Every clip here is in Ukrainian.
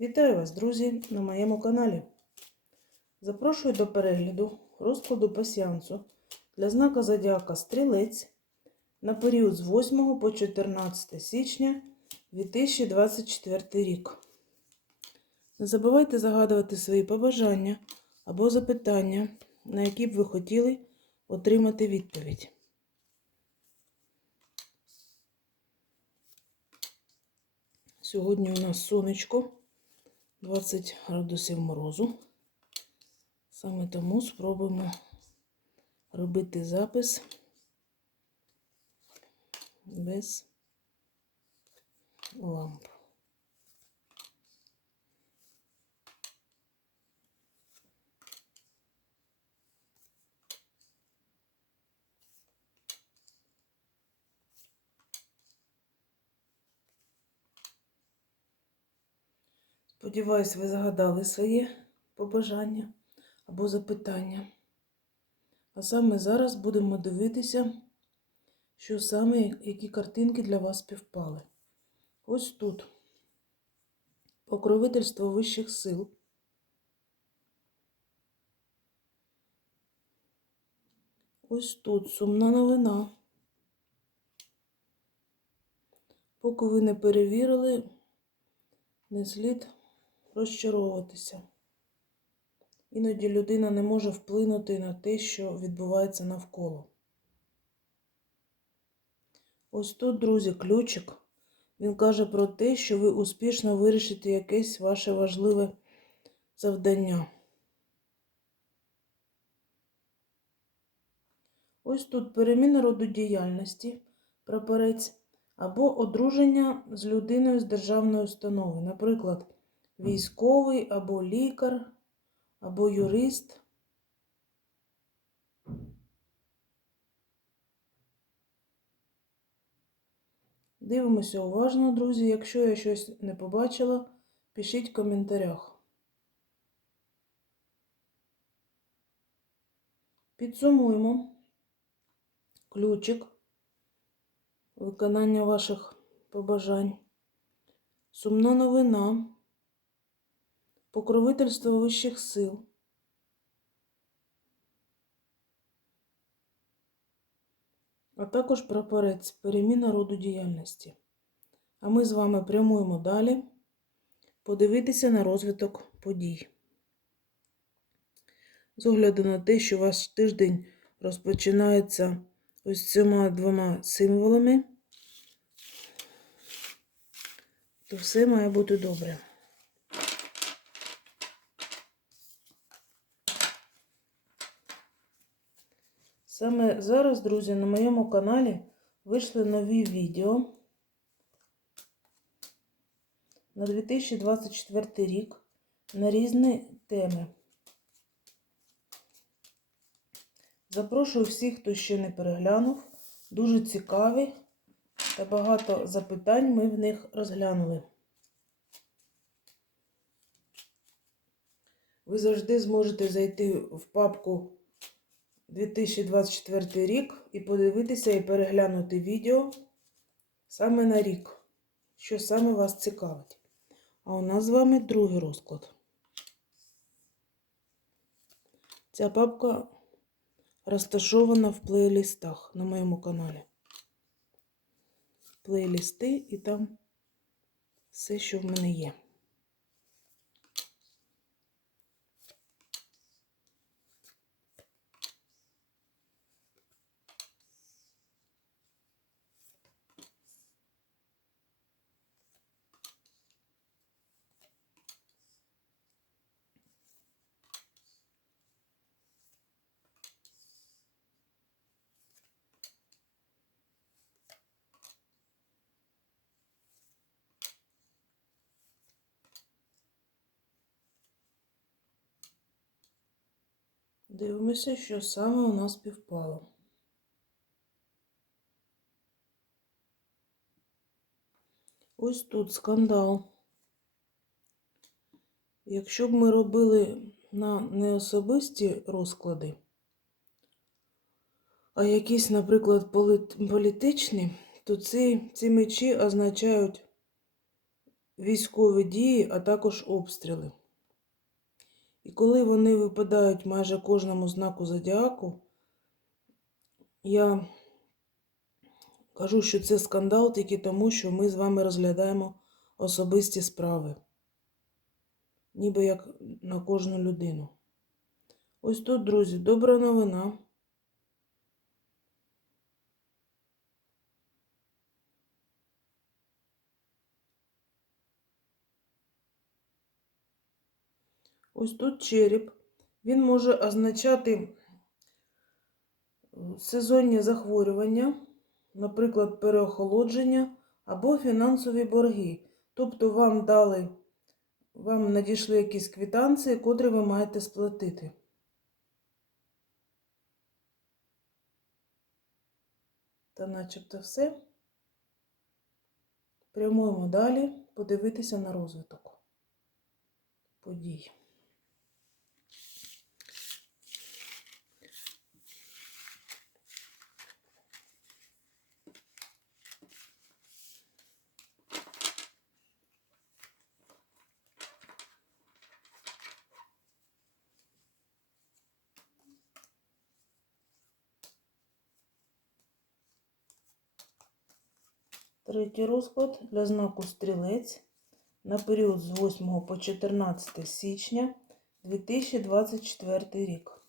Вітаю вас, друзі, на моєму каналі. Запрошую до перегляду розкладу пасіансу для знака Зодіака Стрілець на період з 8 по 14 січня 2024 рік. Не забувайте загадувати свої побажання або запитання, на які б ви хотіли отримати відповідь. Сьогодні у нас сонечко. 20 градусів морозу. Саме тому спробуємо робити запис без ламп. Сподіваюсь, ви згадали своє побажання або запитання. А саме зараз будемо дивитися, що саме, які картинки для вас співпали. Ось тут покровительство вищих сил. Ось тут сумна новина. Поки ви не перевірили, не слід розчаровуватися. Іноді людина не може вплинути на те, що відбувається навколо. Ось тут, друзі, ключик. Він каже про те, що ви успішно вирішите якесь ваше важливе завдання. Ось тут переміна роду діяльності, прапорець, або одруження з людиною з державної установи, наприклад, військовий або лікар, або юрист. Дивимося уважно, друзі. Якщо я щось не побачила, пишіть в коментарях. Підсумуємо ключик виконання ваших побажань. Сумна новина покровительство вищих сил. А також прапорець переміна роду діяльності. А ми з вами прямуємо далі подивитися на розвиток подій. З огляду на те, що ваш тиждень розпочинається ось цими двома символами, то все має бути добре. Саме зараз, друзі, на моєму каналі вийшли нові відео на 2024 рік на різні теми. Запрошую всіх, хто ще не переглянув. Дуже цікаві та багато запитань ми в них розглянули. Ви завжди зможете зайти в папку 2024 рік і подивитися і переглянути відео саме на рік, що саме вас цікавить. А у нас з вами другий розклад. Ця папка розташована в плейлистах на моєму каналі. Плейлисти і там все, що в мене є. Дивимося, що саме у нас співпало. Ось тут скандал. Якщо б ми робили на неособисті розклади, а якісь, наприклад, політичні, то ці, ці мечі означають військові дії, а також обстріли. І коли вони випадають майже кожному знаку зодіаку, я кажу, що це скандал тільки тому, що ми з вами розглядаємо особисті справи, ніби як на кожну людину. Ось тут, друзі, добра новина. Ось тут череп. Він може означати сезонні захворювання, наприклад, переохолодження або фінансові борги. Тобто вам дали, вам надійшли якісь квитанції, котрі ви маєте сплатити. Та начебто все. Прямуємо далі подивитися на розвиток подій. Третій розклад для знаку стрілець на період з 8 по 14 січня 2024 рік.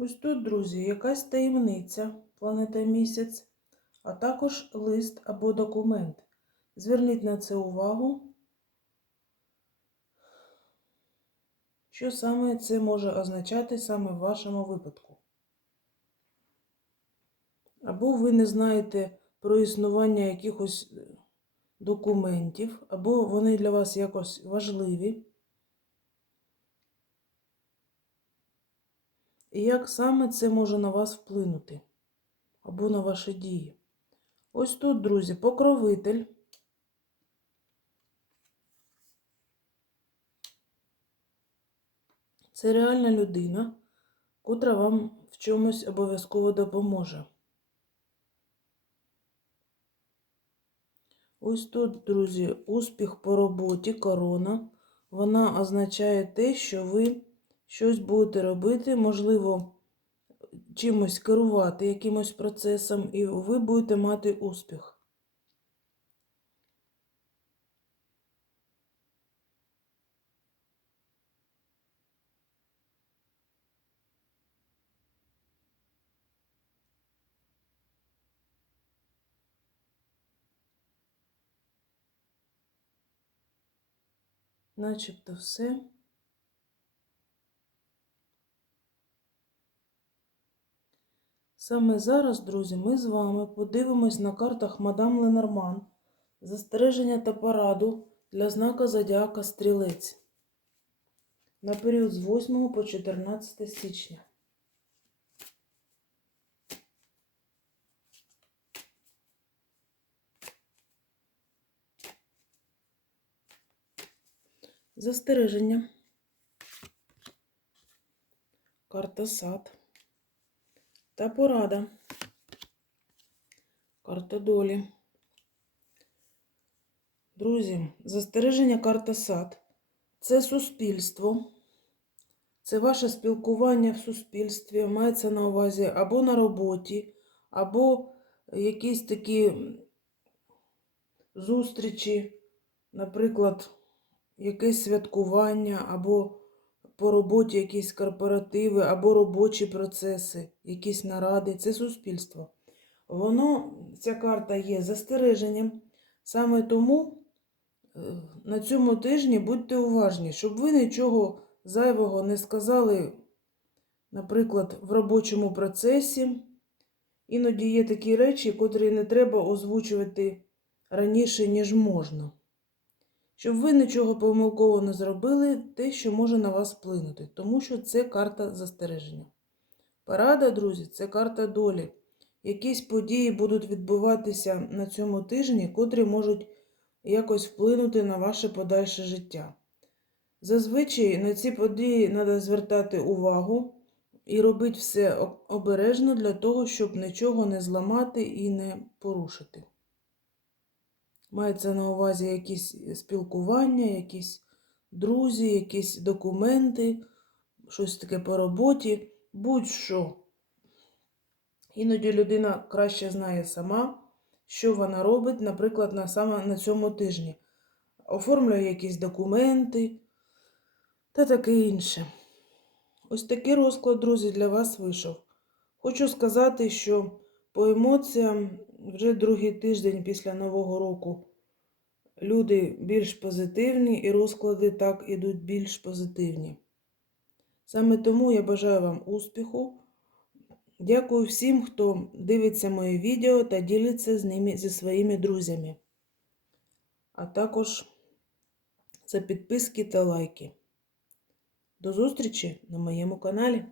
Ось тут, друзі, якась таємниця, планета місяць, а також лист або документ. Зверніть на це увагу. Що саме це може означати саме в вашому випадку? Або ви не знаєте про існування якихось е, документів, або вони для вас якось важливі. І як саме це може на вас вплинути або на ваші дії? Ось тут, друзі, покровитель. Це реальна людина, котра вам в чомусь обов'язково допоможе. Ось тут, друзі, успіх по роботі, корона. Вона означає те, що ви щось будете робити, можливо, чимось керувати якимось процесом, і ви будете мати успіх. Начебто все. Саме зараз, друзі, ми з вами подивимось на картах мадам Ленорман застереження та пораду для знака Зодіака Стрілець на період з 8 по 14 січня. Застереження. Карта сад. Та порада. Карта долі. Друзі, застереження карта сад. Це суспільство. Це ваше спілкування в суспільстві, мається на увазі або на роботі, або якісь такі зустрічі, наприклад, якесь святкування, або по роботі якісь корпоративи, або робочі процеси, якісь наради. Це суспільство. Воно, ця карта є застереженням. Саме тому е, на цьому тижні будьте уважні, щоб ви нічого зайвого не сказали, наприклад, в робочому процесі. Іноді є такі речі, котрі не треба озвучувати раніше, ніж можна. Щоб ви нічого помилково не зробили, те, що може на вас вплинути, тому що це карта застереження. Парада, друзі, це карта долі. Якісь події будуть відбуватися на цьому тижні, котрі можуть якось вплинути на ваше подальше життя. Зазвичай на ці події треба звертати увагу і робити все обережно для того, щоб нічого не зламати і не порушити. Мається на увазі якісь спілкування, якісь друзі, якісь документи, щось таке по роботі, будь-що. Іноді людина краще знає сама, що вона робить, наприклад, на, саме на цьому тижні. Оформлює якісь документи та таке інше. Ось такий розклад, друзі, для вас вийшов. Хочу сказати, що по емоціям вже другий тиждень після Нового року люди більш позитивні і розклади так ідуть більш позитивні. Саме тому я бажаю вам успіху. Дякую всім, хто дивиться мої відео та ділиться з ними зі своїми друзями. А також за підписки та лайки. До зустрічі на моєму каналі.